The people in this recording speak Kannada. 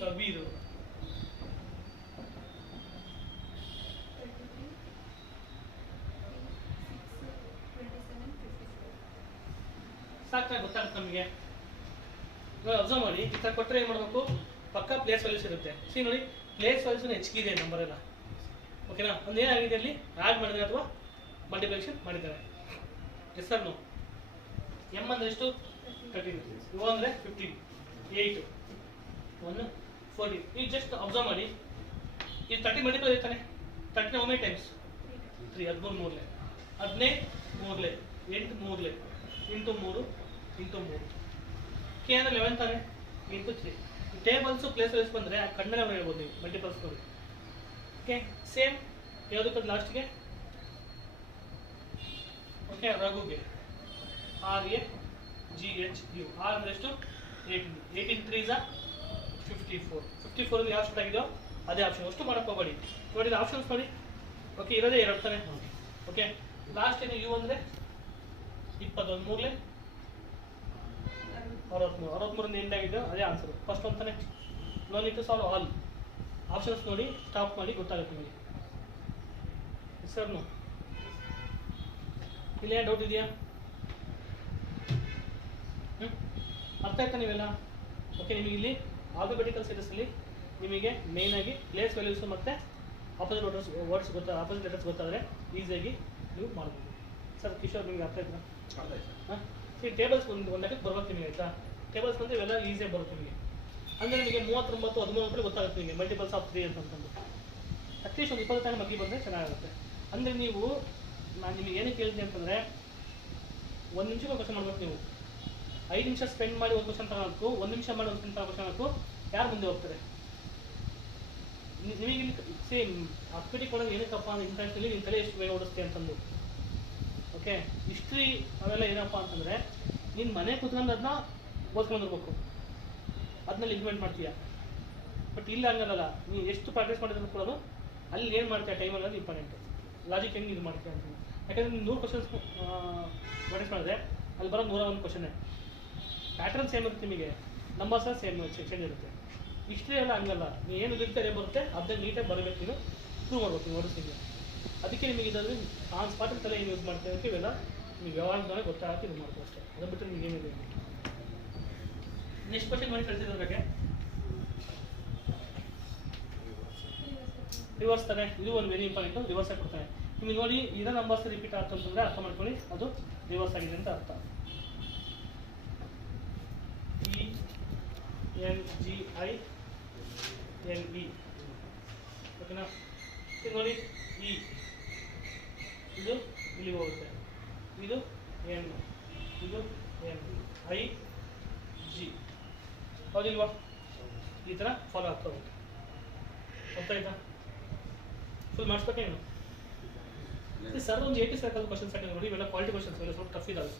ಕಬೀರು. ಸಾಕ್ತಾ ಗೊತ್ತಾಗುತ್ತೆ ನಮಗೆ. ಇವಾಗ ಅಬ್ಸರ್ವ್ ಮಾಡಿ, ಈ ಥರ ಕೊಟ್ಟರೆ ಏನು ಮಾಡಬೇಕು, ಪಕ್ಕ ಪ್ಲೇಸ್ ವ್ಯಾಲ್ಯೂಸ್ ಇರುತ್ತೆ. ಸಿ ನೋಡಿ, ಪ್ಲೇಸ್ ವ್ಯಾಲ್ಯೂಸ್ ಹೆಚ್ಚಿಗಿದೆ ನಂಬರ್ ಎಲ್ಲ. ಓಕೆನಾ? ಒಂದು ಏನಾಗಿದೆ ಅಲ್ಲಿ, ಆ್ಯಡ್ ಮಾಡಿದ್ದಾರೆ ಅಥವಾ ಮಲ್ಟಿಪ್ಲಿಕೇಶನ್ ಮಾಡಿದ್ದಾರೆ. Yes sir no. ಎಮ್ ಅಂದರೆ ಎಷ್ಟು? 13. ಯು ಅಂದರೆ 15. 8 1 14. ಈಗ ಜಸ್ಟ್ ಅಬ್ಸರ್ವ್ ಮಾಡಿ, ಈ 30 ಮಲ್ಟಿಪಲ್ ಇರ್ತಾನೆ. 30 ಒಮ್ಮೆ ಟೈಮ್ಸ್ 3 13 ಮೂರಲೆ 15 ಮೂರಲೆ 8 ಮೂರಲೆ ಇಂಟು 3 ಇಂಟು 3. ಕೆ ಅಂದರೆ 11 ತಾನೆ, ಇಂಟು 3. ಟೇಬಲ್ಸು ಪ್ಲೇಸ್ ವೈಸ್ ಬಂದರೆ ಕಣ್ಣಲ್ಲಿ ಅವ್ರು ಹೇಳ್ಬೋದು ನೀವು ಮಲ್ಟಿಪಲ್ಸ್ ನೋಡಿ. ಓಕೆ, ಸೇಮ್ ಯಾವುದಕ್ಕೆ ಲಾಸ್ಟ್ಗೆ. Okay, ರಘುಗೆ RAGHU. ಆರ್ ಅಂದರೆ ಎಷ್ಟು? 18. 18 3 54. 54 ಯಾವ ಸ್ಟಾರ್ಟ್ ಆಗಿದೆಯೋ ಅದೇ ಆಪ್ಷನ್. ಅಷ್ಟು ಮಾಡಕ್ಕೆ ಹೋಗಬೇಡಿ. ನೋಡಿ ಆಪ್ಷನ್ಸ್ ನೋಡಿ. ಓಕೆ, ಇರೋದೇ 2 ತಾನೆ. ಓಕೆ, ಲಾಸ್ಟ್ ಏನು ಯು ಅಂದರೆ 21 ಮೂರಲೆ 63. 63 ಎಂಡ್ ಆಗಿದ್ದು ಅದೇ ಆನ್ಸರ್. ಫಸ್ಟ್ ಅಂತಾನೆ. No need to solve all. Options ನೋಡಿ, ಸ್ಟಾಪ್ ಮಾಡಿ, ಗೊತ್ತಾಗುತ್ತೆ ನಿಮಗೆ. Sir no. ಇಲ್ಲೇ ಡೌಟ್ ಇದೆಯಾ? ಅರ್ಥ ಆಯ್ತಾ ನೀವೆಲ್ಲ? ಓಕೆ, ನಿಮಗೆ ಇಲ್ಲಿ ಆಲ್ಫಾಬೆಟಿಕಲ್ ಸೀರೀಸಲ್ಲಿ ನಿಮಗೆ ಮೇಯ್ನ್ ಆಗಿ ಪ್ಲೇಸ್ ವ್ಯಾಲ್ಯೂಸ್ ಮತ್ತು ಆಪೋಸಿಟ್ ವರ್ಡ್ಸ್ ಆಪೋಸಿಟ್ ಲೆಟರ್ಸ್ ಗೊತ್ತಾದರೆ ಈಸಿಯಾಗಿ ನೀವು ಮಾಡ್ಬೋದು. ಸರ್ ಕಿಶೋರ್, ನಿಮಗೆ ಅರ್ಥ ಆಯ್ತಾ? ಹಾಂ, ಸಿ ಟೇಬಲ್ಸ್ ಒಂದು ಲೆಕ್ಕಕ್ಕೆ ಬರ್ಬೇಕು ನಿಮಗೆ. ಆಯಿತಾ? ಟೇಬಲ್ಸ್ ಬಂದರೆ ಇವೆಲ್ಲ ಈಸಿಯಾಗಿ ಬರುತ್ತೆ ನಿಮಗೆ. ಅಂದರೆ ನಿಮಗೆ 39 13 ಕಡೆ ಗೊತ್ತಾಗುತ್ತೆ ನಿಮಗೆ ಮಲ್ಟಿಪಲ್ಸ್ ಆಫ್ 3 ಅಂತಂದು. ಅಟ್ಲೀಸ್ಟ್ ಒಂದು 20 ಟೈಮ್ ಮಗ್ಗಿ ಬಂದರೆ ಚೆನ್ನಾಗುತ್ತೆ. ಅಂದರೆ ನೀವು, ನಾನು ನಿಮಗೆ ಏನಕ್ಕೆ ಹೇಳ್ತೀನಿ ಅಂತಂದರೆ, 1 ನಿಮಿಷಕ್ಕೆ ಕ್ವಶನ್ ಮಾಡ್ಬೇಕು ನೀವು. 5 ನಿಮಿಷ ಸ್ಪೆಂಡ್ ಮಾಡಿ ಒಂದು ಕ್ವಶನ್ ತಗೋಬೇಕು, 1 ನಿಮಿಷ ಮಾಡಿ ಒಂದು ಕ್ವಶನ್ ಹಾಕು, ಯಾರು ಮುಂದೆ ಹೋಗ್ತಾರೆ? ನಿಮಗೆ ಇಲ್ಲಿ ಸೇಮ್ ಅಕ್ವಿಟಿ ಕೊಡೋದು ಏನಕ್ಕಪ್ಪ ಅಂದ್ರೆ ಇಂಟ್ರೆಸ್ಟಲ್ಲಿ ನಿಮ್ಮ ತಲೆ ಎಷ್ಟು ಬೇಗ ಓಡಿಸ್ತೆ ಅಂತಂದು. ಓಕೆ, ಹಿಸ್ಟ್ರಿ ಅವೆಲ್ಲ ಏನಪ್ಪ ಅಂತಂದರೆ, ನೀನು ಮನೆ ಕೂತ್ಕೊಂಡು ಅದನ್ನ ಓದ್ಕೊಂಡಿರ್ಬೇಕು, ಅದನ್ನಲ್ಲಿ ಇಂಪ್ಲಿಮೆಂಟ್ ಮಾಡ್ತೀಯ. ಬಟ್ ಇಲ್ಲ ಹಂಗಲ್ಲ, ನೀವು ಎಷ್ಟು ಪ್ರಾಕ್ಟೀಸ್ ಮಾಡಿದ್ರು ಕೂಡ ಅಲ್ಲಿ ಏನು ಮಾಡ್ತೀಯ ಟೈಮಲ್ಲಿ ಅದು ಇಂಪಾರ್ಟೆಂಟು. ಲಾಜಿಕ್ ಹೆಂಗೆ ಇದು ಮಾಡ್ತೀಯ ಅಂತ. ಯಾಕಂದರೆ ನೀವು 100 ಕ್ವಶನ್ಸ್ ಪ್ರಾಕ್ಟೀಸ್ ಮಾಡಿದ್ರೆ ಅಲ್ಲಿ ಬರೋ 101 ಕ್ವಶನ್ನೇ. ಪ್ಯಾಟ್ರನ್ ಸೇಮ್ ಇರುತ್ತೆ ನಿಮಗೆ, ನಂಬರ್ಸ್ ಸೇಮ್ ಚೇಂಜ್ ಇರುತ್ತೆ. ಹಿಸ್ಟ್ರಿ ಎಲ್ಲ ಹಂಗಲ್ಲ, ನೀವು ಏನು ಇರುತ್ತೆ ಅದೇ ಬರುತ್ತೆ, ಅದನ್ನ ನೀಟಾಗಿ ಬರಬೇಕು, ನೀವು ಪ್ರೂವ್ ಮಾಡ್ಬೇಕು ನೀವು ಓಡಿಸ್ತೀವಿ. ಅದಕ್ಕೆ ನಿಮಗೆ ಇದಾದರೆ ಆನ್ ಸ್ಪಾಟಿಗೆ ತಲೆ ಏನು ಯೂಸ್ ಮಾಡ್ತೀವಿ ಇವೆಲ್ಲ ನೀವು ಯಾವಾಗಲೇ ಗೊತ್ತಾಗಕ್ಕೆ ಇದು ಮಾಡ್ತೀವಿ ಅಷ್ಟೇ. ಅದನ್ನು ಬಿಟ್ಟರೆ ನಿಮ್ಗೆ ಏನಿದೆ. ನೆಕ್ಸ್ಟ್ ಕ್ವಶನ್ ಮಾಡಿ ಕಳಿಸಿದ್ರ ಬಗ್ಗೆ ರಿವರ್ಸ್ ತಾನೆ. ಇದು ಒಂದು ವೆರಿ ಇಂಪಾರ್ಟೆಂಟು, ರಿವರ್ಸ್ ಆಗಿ ಕೊಡ್ತಾನೆ ನಿಮಗೆ. ನೋಡಿ, ಇದೇ ನಂಬರ್ಸ್ ರಿಪೀಟ್ ಆಗ್ತದೆ ಅಂತಂದರೆ ಅರ್ಥ ಮಾಡ್ಕೊಳ್ಳಿ, ಅದು ರಿವರ್ಸ್ ಆಗಿದೆ ಅಂತ ಅರ್ಥ. ENGINE. ಓಕೆನಾ? ನೋಡಿ, ಇ ಇದು ಇಲ್ಲಿ ಹೋಗುತ್ತೆ, ಇದು ಎನ್, ಇದು ಎನ್, ಐ ಜಿ. ಹೌದಿಲ್ವಾ? ಈ ಥರ ಫಾಲೋ ಆಗ್ತಾ ಹೋಗುತ್ತೆ. ಗೊತ್ತಾಯ್ತಾ? ಫುಲ್ ಮಾಡಿಸ್ಬೇಕೇನು? ಸರ್ ಒಂದು 80 ಸರ್ಕಲ್ ಕ್ವಶನ್ಸ್ ಹಾಕಿ ನೋಡಿ, ಇವೆಲ್ಲ ಕ್ವಾಲಿಟಿ ಕ್ವಶನ್ಸ್, ಇವೆಲ್ಲ ಸ್ವಲ್ಪ ಟಫ್ ಇದಾವೆ.